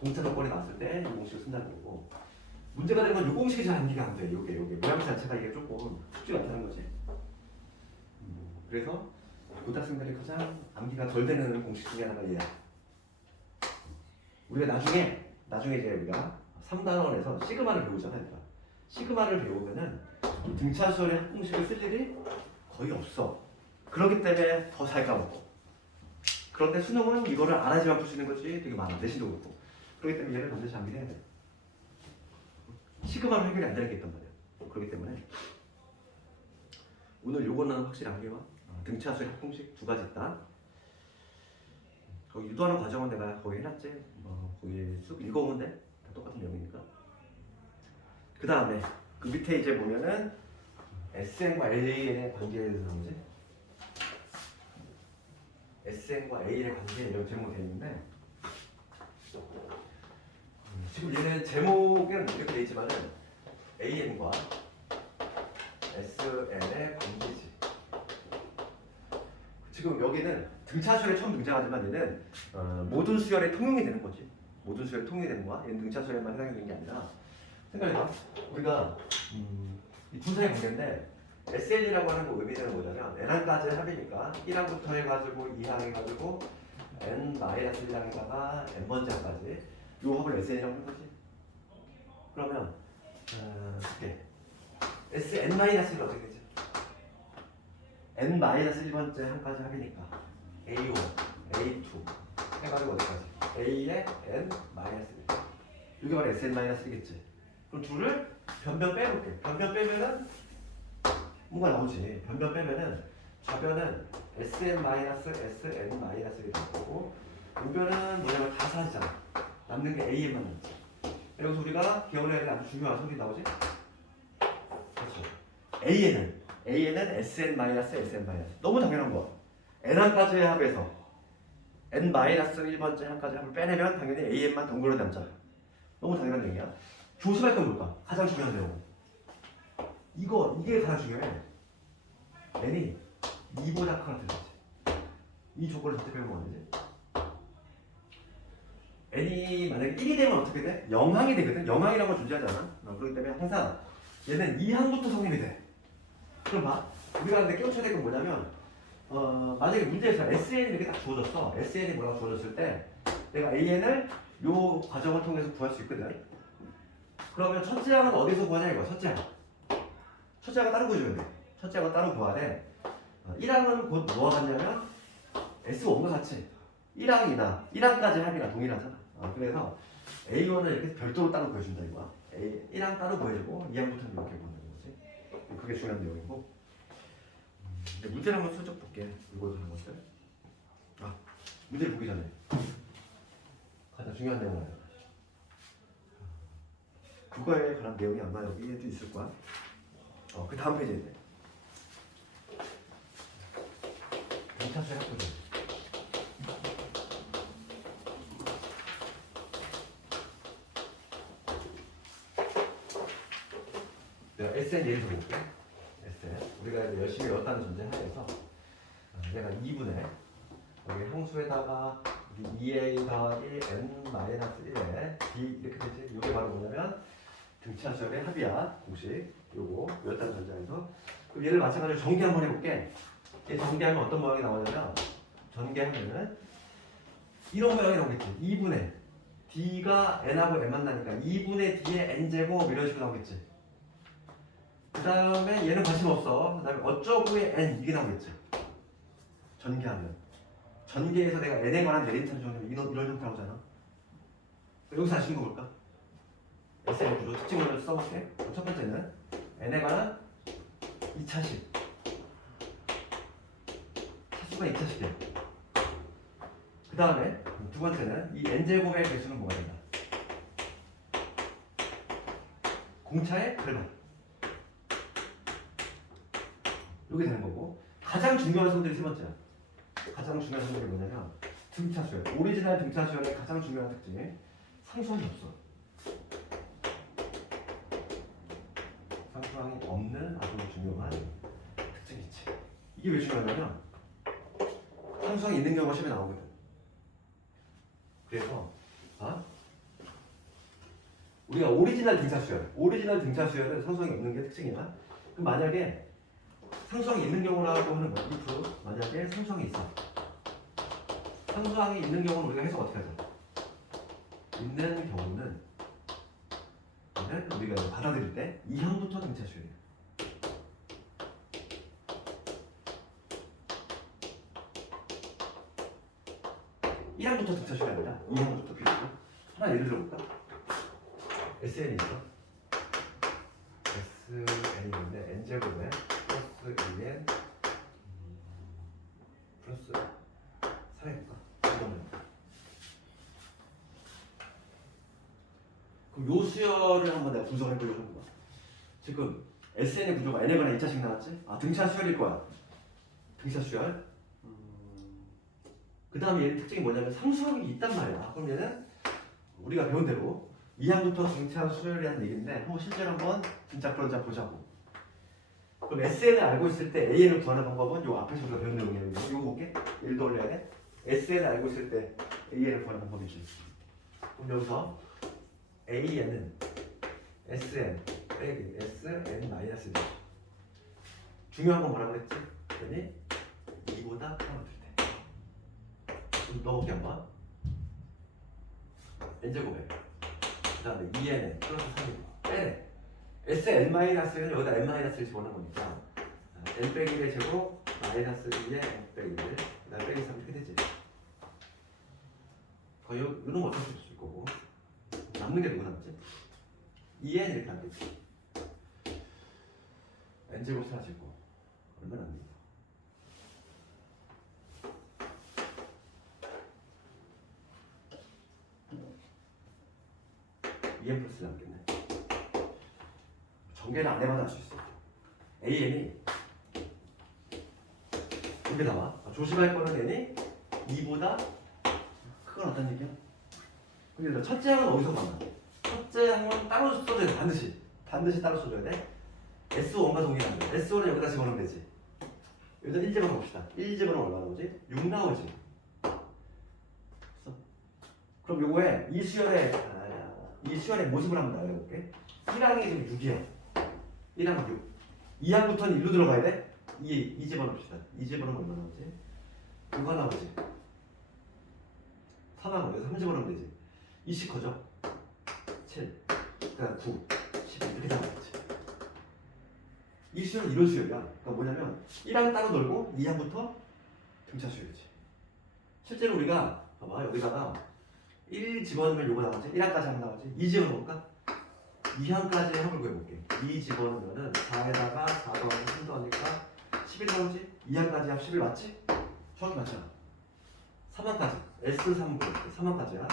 공차 조건이 나왔을 때 이 공식을 쓴다는 거고 문제가 되는 건 이 공식이 잘 암기가 안 돼. 요게 모양 자체가 이게 조금 쉽지가 않다는 거지. 그래서 고등학생들이 가장 암기가 덜 되는 공식 중에 하나가 얘야. 우리가 나중에 이제 우리가 3단원에서 시그마를 배우잖아. 얘들아. 시그마를 배우면은 등차수열의 합공식을 쓸 일이 거의 없어. 그렇기 때문에 더 잘 까먹고. 그런데 수능은 이거를 알아야지만 풀 수 있는 것이 되게 많아. 내신도 그렇고. 그렇기 때문에 얘를 반드시 암기해야 돼. 시그마로 해결이 안 되는 게 있단 말이야. 그렇기 때문에 오늘 요거는 확실히 암기와 등차수열 합공식 두 가지 있다. 거기 유도하는 과정은 내가 거기 해놨지. 거기 쭉 읽어보면 돼. 다 똑같은 내용이니까. 그 다음에 그 밑에 이제 보면은 SN과 AN의 관계에 대해서 나오지. SN과 AN의 관계 이런 제목으로 되어 있는데 지금 얘는 제목은 이렇게 되어 있지만은 AN과 SN의 관계지. 지금 여기는 등차수열에 처음 등장하지만 얘는 모든 수열에 통용이 되는 거지. 모든 수열에 통용이 되는 거야. 얘는 등차수열에만 해당이 되는 게 아니라 생각해봐. 우리가 이 두 사이의 관계인데 SN이라고 하는 거 의미되는 뭐냐면 n항까지 합이니까 1항부터 해가지고 2항 해가지고 n-1항에다가 n번째 항까지 요 합을 SN이라고 하는 거지. 그러면 이렇게 SN-1은 어떻게 되지? n-1번째 항까지 합이니까 A1, A2 해가지고 어디까지? A에 n-1 이게 바로 SN-1이겠지. 그럼 둘을 변변 빼볼게. 변변 빼면은 뭐가 나오지. 변변 빼면은 좌변은 SN-SN-이 될 거고 우변은 뭐냐면 다 사라지잖아. 남는 게 AN만 남지. 여기서 우리가 기억을 해야 될 아주 중요한 소리 나오지? 그렇죠. AN은 SN-SN 너무 당연한 거. N항까지의 합에서 N-1번째 항까지 합을 빼내면 당연히 AN만 덩그러 남자. 너무 당연한 얘기야. 조심할 건 뭘까? 가장 중요한 내용. 이게 가장 중요해. N이 2보다 크나 들어야지. 이 조건을 절대 빼면 안 되지. N이 만약에 1이 되면 어떻게 돼? 0항이 되거든. 0항이라는 건 존재하지 않아. 그렇기 때문에 항상 얘는 2항부터 성립이 돼. 그럼 봐. 우리가 근데 깨우쳐야 될 건 뭐냐면 만약에 문제에서 SN이 이렇게 딱 주어졌어. SN이 뭐라고 주어졌을 때 내가 AN을 요 과정을 통해서 구할 수 있거든. 그러면 첫째 항은 어디서 구하냐 이거. 첫째 항은 따로 구해줘야 돼. 첫째 항은 따로 구해야 돼. 1항은 곧 뭐가 같냐면 S1과 같이 1항이나 1항까지 합이나 동일하잖아. 그래서 A1을 이렇게 별도로 따로 구해준다 이거야. 1항 따로 구해주고 2항부터는 이렇게 구한다는 거지. 그게 중요한 내용이고. 문제를 한번 슬쩍 볼게. 이거 하는 것들. 문제를 보기 전에 가장 중요한 내용을 알아. 그거에 관한 내용이 아마 여기에도 있을 거야. 그 다음 페이지인데. 등차수열 합공식. 내가 SN 예를 들어볼게. SN. 우리가 이제 열심히 외웠다는 전제 하에서 내가 2분의 여기 항수에다가 2a 더하기 n-1에 b 이렇게 되지. 이게 바로 뭐냐면 등차수열의 합이야. 공식. 요거 외웠다는 전제에서 그럼 얘를 마찬가지로 전개 한번 해볼게. 얘 전개하면 어떤 모양이 나오냐면 전개하면은 이런 모양이 나오겠지. 2분의 D가 N하고 M 만나니까 2분의 D의 N제곱 이런 식으로 나오겠지. 그 다음에 얘는 관심 없어. 그 다음에 어쩌고의 N 이게 나오겠지. 전개하면 전개에서 내가 N에 관한 내림차를 정하면 이런 형태 나오잖아. 여기서 아시는 거 볼까? SN 구조 특징을 써볼게. 첫 번째는 N에 관한 2차식. 차수가 2차식이야. 그 다음에 두 번째는 이 N제곱의 개수는 뭐가 된다? 공차의 절반. 이게 되는 거고, 가장 중요한 성질이 세 번째야. 가장 중요한 성질이 뭐냐면 등차수열. 오리지널 등차수열의 가장 중요한 특징이 상수항이 없어. 상수항이 없는 아주 중요한 특징이 있지. 이게 왜 중요하냐면 상수항이 있는 경우가 시험에 나오거든. 그래서 우리가 오리지널 등차수열은 상수항이 없는 게 특징이야. 그럼 만약에 상수항이 있는 경우라고 하는 거야. if 만약에 상수항이 있어. 상수항이 있는 경우는 우리가 해석 어떻게 하자? 있는 경우는 우리가 이제 받아들일 때 2항부터 등차수열이야. 이 1항부터 등차수열이 아니라 2항부터 필요해. 하나 예를 들어볼까? SN이 있어. SN이 있는데 N제곱에 플러스 2N 플러스 3해볼까? 그럼 요 수열을 한번 내가 분석을 해보려고 합니다. 지금 SN의 구조가 N에 관한 2차식 나왔지? 등차 수열일 거야. 등차 수열. 그 다음에 얘는 특징이 뭐냐면 상수항이 있단 말이야. 그럼 얘는 우리가 배운 대로 2항부터 등차 수열이라는 얘기인데 한번 실제로 한번 진짜 그런지 한번 보자고. 그럼 SN을 알고 있을 때 AN을 구하는 방법은 요 앞에서 우리가 배운 내용이에요. 이거 볼게. 1도 올려야 돼. SN을 알고 있을 때 AN을 구하는 방법이지. 그럼 여기서 AN은 SN 빼기 SN 마이너스 1. 중요한 건 뭐라고 그랬지? 그랬더니 2보다 커야 될 때. 좀 넣어볼게 한번. N제곱에 그 다음에 2N 플러스 3이 빼래. SN 마이너스 1은 여기다 N 마이너스 1 집어넣은 거니까 N 빼기 1의 제곱 마이너스 2의 N 빼기 1 그 다음에 빼기 3 이렇게 되지. 거의 이런 거 어쩔 수 있을 거고 남는 게 누구 남지? 2N 이렇게 안 되지. N제곱 사라지고 얼마나 안 돼? 2N 플러스 남겠네. 전개를 안 해봐도 알 수 있어. AN이 이렇게 나와. 조심할 거는 N이 2보다 크건 어떤 얘기야? 근데 첫째 항은 어디서 만나? 첫째 항은 따로 써줘야 돼. 반드시 따로 써줘야 돼. S1과 동일한 거. S1은 여기다 집어넣으면 되지. 여기다 1 집어넣읍시다. 1 집어넣으면 얼마 나오지? 6 나오지. 그래서 그럼 요거에 이 수열의 모습을 한번 나열해볼게. 1항이 지금 6이야. 1항 6. 2항부터는 1로 들어가야 돼? 2 집어넣읍시다. 2 집어넣으면 얼마 나오지? 9가 나오지. 3항은 여기서 3 집어넣으면 되지. 20 커져. 7. 그 다음 9. 10 이렇게 나오겠지. 이 수열은 이런 수열이야. 그러니까 뭐냐면 1항 따로 놀고 2항부터 등차 수열이지. 실제로 우리가 봐봐 여기다가 1 집어넣으면 요거 나오지? 1항까지 하면 나오지? 2 집어넣을까? 2항까지 합을 구해볼게. 2 집어넣으면은 4에다가 4 더하기 3 더하니까 11 나오지? 2항까지 합 11 맞지? 정확히 맞잖아. 3항까지 S3 구해볼게. 3항까지야.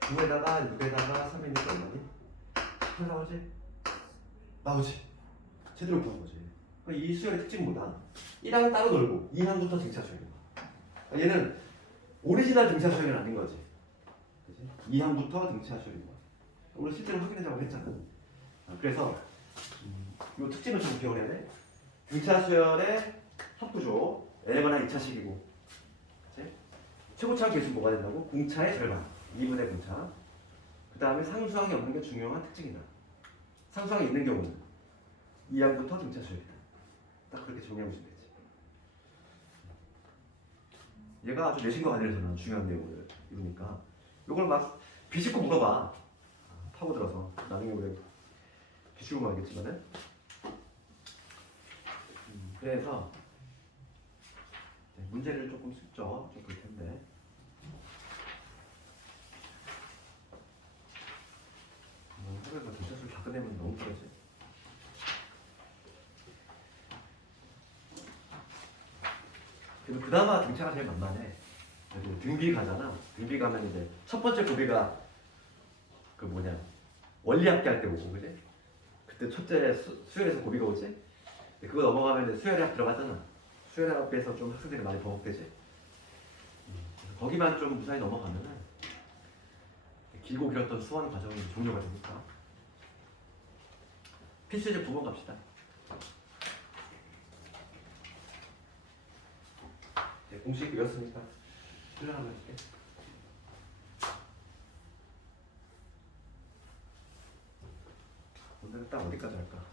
9에다가 6에다가 3이니까 얼마니? 18 나오지? 나오지? 제대로 구한 거지. 그러니까 이 수열의 특징은 뭐다? 1항 따로 놀고 2항부터 등차 수열인 거야. 얘는 오리지널 등차 수열은 아닌 거지. 2항부터 등차 수열인 거야. 우리 실제로 확인해 작업을 했잖아. 그래서 이 특징을 좀 기억해야 돼. 등차 수열의 합구조 N에 관한 2차식이고 최고차 계수 뭐가 된다고? 공차의 절반 2분의 공차. 그 다음에 상수항이 없는 게 중요한 특징이다. 상수항이 있는 경우는 2항부터 등차 수열이다. 딱 그렇게 정리해보시면 되지. 얘가 아주 내신과 관련해서는 중요한 내용을 이루니까 이걸 막 비집고 물어봐. 파고들어서 나중에 우리 비집고 말겠지만은 그래서 문제를 조금 쉽죠. 좀 볼 텐데. 하루에서 대체수를 다 끝내면 너무 빠르지. 그래도 그나마 등차가 제일 만만해. 그래도 등비 가잖아. 등비 가면 이제 첫 번째 고비가 그 뭐냐 원리합계 할 때 오고 그지? 그때 첫째 수열에서 고비가 오지? 그거 넘어가면 이제 수열합 들어가잖아. 수열합에서 좀 학생들이 많이 버벅대지. 그래서 거기만 좀 무사히 넘어가면은 길고 길었던 수원 과정이 종료가 되니까. 필수 이제 9번 갑시다. 네, 공식 이었으니까 수련하면 할게. 오늘은 딱 어디까지 할까?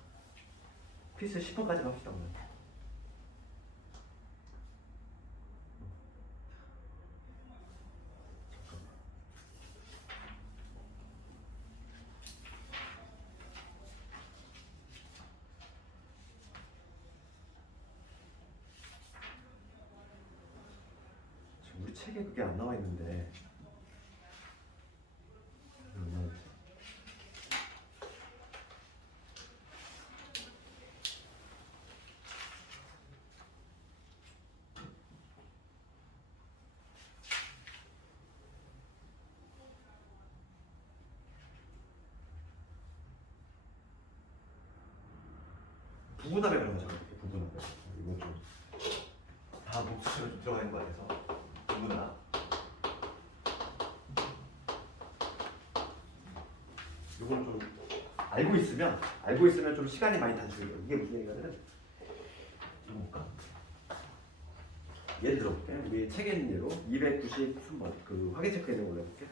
필수 10번까지 갑시다 오늘. 우리 책에 그게 안 나와 있는데 얼마나 있지? 부분합에 그런 거잖아. 부분합에 이거 좀다 목수처럼 좀 들어가 있는 거 같아서 부분합. 이걸 좀 알고 있으면 좀 시간이 많이 단축돼요. 이게 무슨 얘기냐면은 이거 볼까? 예를 들어볼게. 우리 책에 있는 예로 293번 그 확인 체크 있는 걸로 해볼게.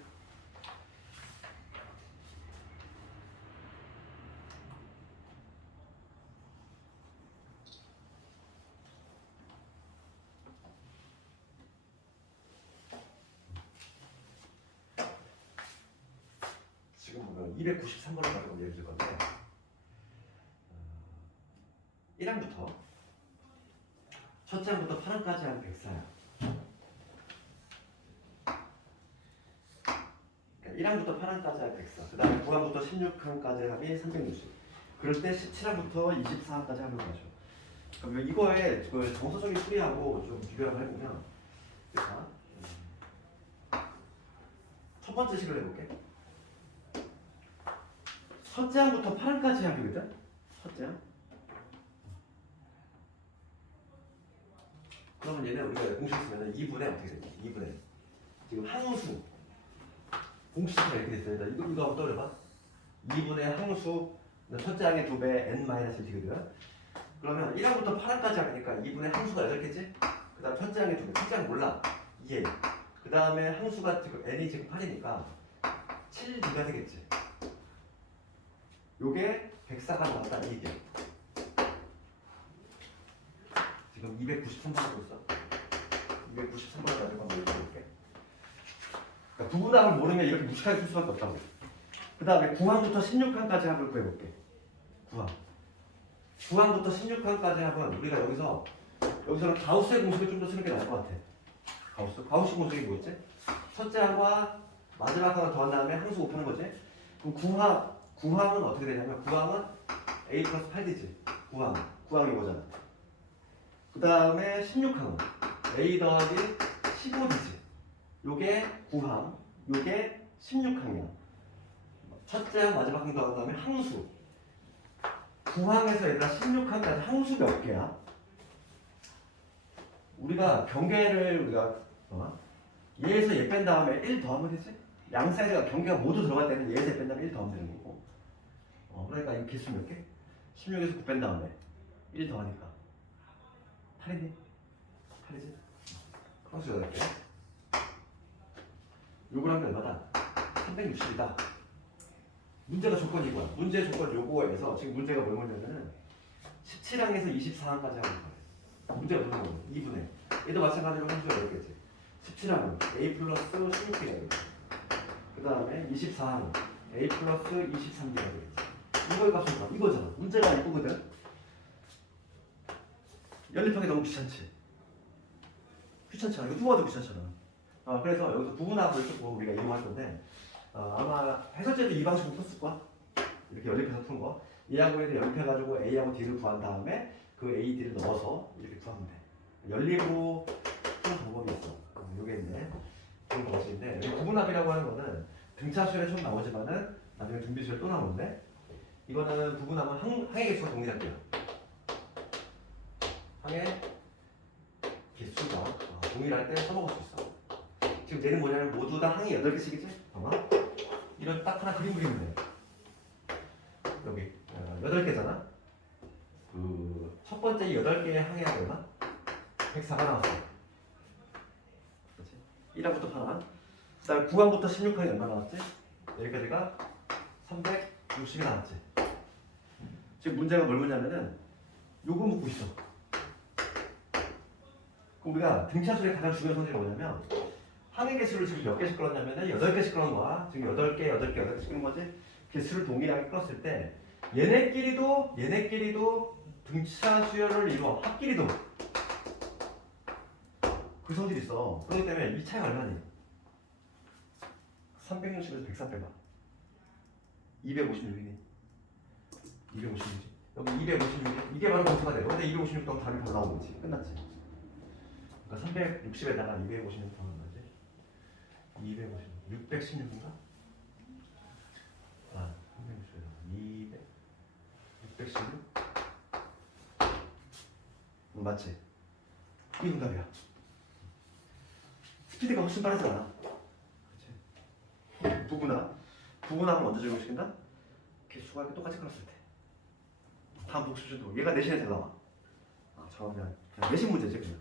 지금 보면 293번을 가지고 예를 들 건데 1항부터 첫 장부터 8항까지 한 104야. 그러니까 1항부터 8항까지 한 104. 그 다음에 9항부터 16항까지 합이 360. 그럴 때 17항부터 24항까지 합을 가죠. 그럼 이거에 그 정서적인 풀이하고 좀 비교를 해보면 자, 첫 번째 식을 해볼게. 첫째 항부터 8항까지 합이거든? 첫째 항. 그러면 얘는 우리가 공식 쓰면 2분의 어떻게 되지? 2분의 지금 항수 공식이 이렇게 됐어요. 이거 한번 떠올려봐. 2분의 항수 첫째 항의 2배 n-1이거든. 그러면 1항부터 8항까지 하니까 2분의 항수가 8개지? 그 다음 첫째 항의 2배. 첫째 항 몰라. 2에. 그 다음에 항수가 지금 n이 지금 8이니까 7b가 되겠지. 요게 104가 나왔다 이 얘기야. 지금 293번 하고 있어. 293번을 가지고 한번 읽어볼게. 그러니까 부분함을 모르면 이렇게 무식하게 쓸 수밖에 없다고. 그 다음에 9항부터 16항까지 합을 구해볼게. 9항. 9항부터 16항까지 합은 우리가 여기서는 가우스의 공식을 좀 더 쓰는 게 나을 것 같아. 가우스 공식이 뭐였지? 첫째 항과 마지막 항을 더한 다음에 항수 곱하는 거지. 그럼 9항은 어떻게 되냐면 9항은 a 플러스 8되지. 9항이 이거잖아. 그 다음에 16항은 a 더하기 15되지. 요게 9항, 요게 16항이야. 첫째 항, 마지막 항 더한 다음에 항수. 9항에서 얘들아 16항까지 항수 몇 개야? 우리가 경계를 얘에서 얘 뺀 다음에 1 더하면 되지? 양 사이즈가 경계가 모두 들어갈 때는 얘에서 얘 뺀 다음에 1 더하면 되는 거고. 그러니까 이 개수 몇 개? 16에서 9 뺀 다음에 1 더하니까 8이니? 8이지? 항수 8개. 요걸 하면 얼마다? 360이다. 문제가 조건이 이거야. 문제 조건 요거에서 지금 문제가 뭐냐면은 17항에서 24항까지 하는 거예요. 문제가 무슨 거예요? 2분의. 얘도 마찬가지로 함수가 이렇겠지. 17항은 a 플러스 16b가 되겠지. 그 다음에 24항은 a 플러스 23b가 되겠지. 이거의 값은 뭐? 이거잖아. 문제가 이거거든. 연립하기 너무 귀찮지. 귀찮잖아. 이거 누가 도 귀찮잖아. 그래서 여기서 부분합을 조금 우리가 이용할 건데 아마 해설제도 이 방식으로 썼을 거야. 이렇게 연립해서 푸는 거. A하고 A를 연립해가지고 A하고 D를 구한 다음에 그 A, D를 넣어서 이렇게 구하면 돼. 연립으로 푸는 방법이 있어. 요게 있네. 그런 방식인데 여기 부분합이라고 하는 거는 등차수열에 처음 나오지만은 나중에 등비수열에 또 나오는데 이거는 부분합은 항의 개수가 동일할게요. 항의 개수가 동일할 때 써먹을 수 있어. 지금 얘는 뭐냐면 모두 다 항이 8개씩이지? 봐봐. 이런 딱 하나 그림 그리면 돼. 여기 8개잖아. 그 첫 번째 8개의 항해야 되나? 104가 나왔어. 그렇지? 1항부터 8항. 그 다음에 9항부터 16항이 얼마 나왔지? 여기까지가 360이 나왔지. 지금 문제가 뭘 묻냐면은 요거 묻고 있어. 그럼 우리가 등차수의 가장 중요한 성질이 뭐냐면 항의 개수를 지금 몇 개씩 끌었냐면은 8개씩 끌은 거야. 지금 8개씩 끌은 거지. 개수를 동일하게 끌었을 때 얘네끼리도 등차 수열을 이루어. 합끼리도 그 성질이 있어. 그렇기 때문에 이 차이가 얼마니? 360에서 104 빼봐. 256이니. 256이지. 여기 256이 이게 바로 검수가 돼요. 근데 256 넣으면 답이 바로 나오는 거지. 끝났지. 그러니까 360에다가 256 더하는 거지. 256, 616인가? 360에다가 200, 616? 맞지? 이게 정답이야. 스피드가 훨씬 빠르잖아. 그치? 부분합을 먼저 적용시킨다? 개수가 이렇게 똑같이 끌었을 때. 다음 복수식도 얘가 내신에 잘 나와. 저 그냥 내신 문제지 그냥.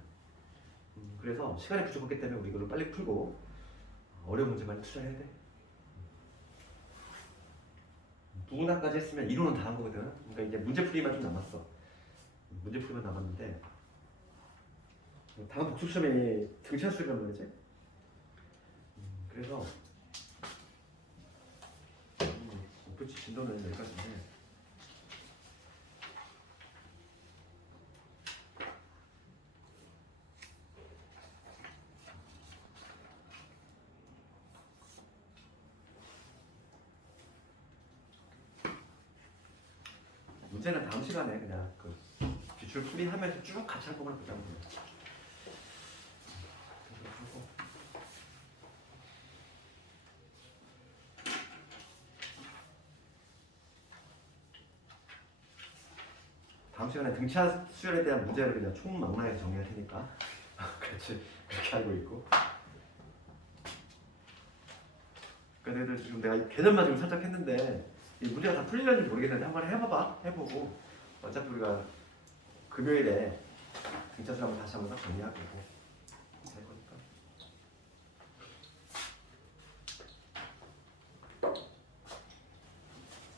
그래서 시간이 부족했기 때문에 우리 이거를 빨리 풀고 어려운 문제 많이 투자해야 돼. 부분합까지 했으면 이론은 다 한 거거든. 그러니까 이제 문제풀이만 좀 남았어. 문제풀이만 남았는데 다음 복수 시험이 등차수란 말이지. 그래서 오프치 진도는 여기까지인데 문제는 다음 시간에 그냥 그 기출 풀이하면서 쭉 같이 할 거만 보자. 다음 시간에 등차 수열에 대한 문제를 그냥 총망라해서 정리할 테니까 그렇지 그렇게 알고 있고. 그러니까 너희들 지금 내가 개념만 지금 살짝 했는데 이 문제가 다 풀리는지 모르겠는데 한번 해봐봐. 해보고 어차피 우리가 금요일에 등차 수열 한번 다시 한번 딱 정리할 거고.